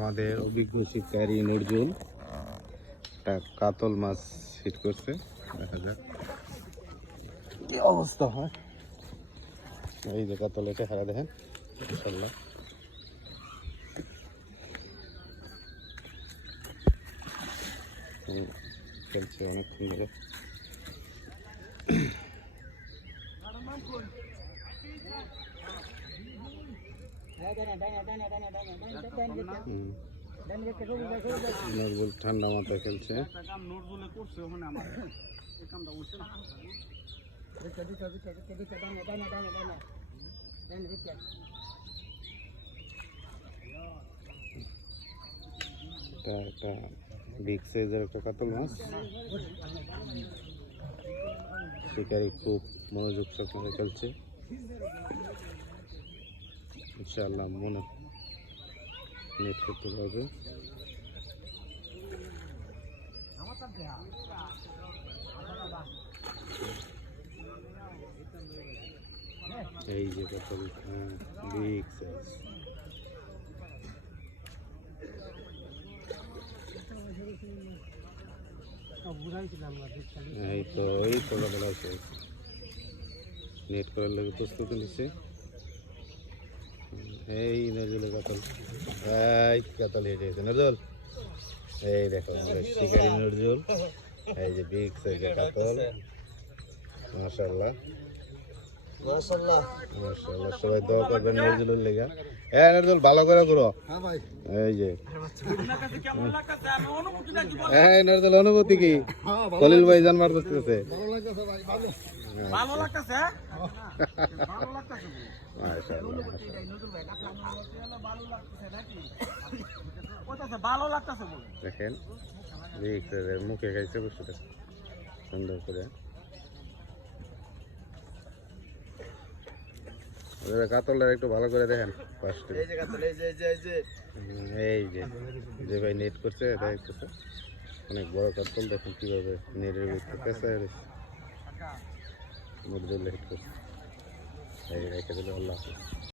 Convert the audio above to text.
আমাদের অভিজ্ঞ শিকারী নজরুল একটা কাতল মাছ হিট করছে, দেখা যাক কি অবস্থা হয়। এই যে কাতল, এটা হারা দেখেন ইনশাল্লাহ। খেলছে অনেকক্ষণ ধরে। নজরুল ঠান্ডা মাথায় খেলছে। একটা বিগ সাইজের একটা কাতল মাছ। শিকারি খুব মনোযোগ সহকারে খেলছে, ইনশাআল্লাহ মনে নেট করতে পারবে। এই যে কাতল বিগ সাইজ। এই তো সকালবেলা আছে, নেট করার লাগে প্রস্তুতি নিচ্ছে। এই নজরুলের কাতল, এই কাতল হেঁটে গেছে নজরুল। এই দেখো আমাদের শিকারি নজরুল, এই যে বিগ সাইজের কাতল। মাশাআল্লাহ মাশাআল্লাহ মাশাআল্লাহ, সবাই দোয়া করবেন নজরুলের লেগা। হ্যাঁ নজরুল ভালো করে করো। এই যে হ্যাঁ নজরুল, অনুভূতি কি? খলিল ভাই জান মার করতেছে, ভালো লাগতেছে। দেখেন মুখে খাইছে বস্তুটা সুন্দর করে। কাতলটা একটু ভালো করে দেখেন। এই যে ভাই নেট করছে, এটা দেখতেছে অনেক বড় কাতল। দেখেন কিভাবে নেটের ভিতরে পেঁচায় রয়েছে। নজরুল হিট করছে, এই রেখে দিল। আল্লাহ হাফেজ।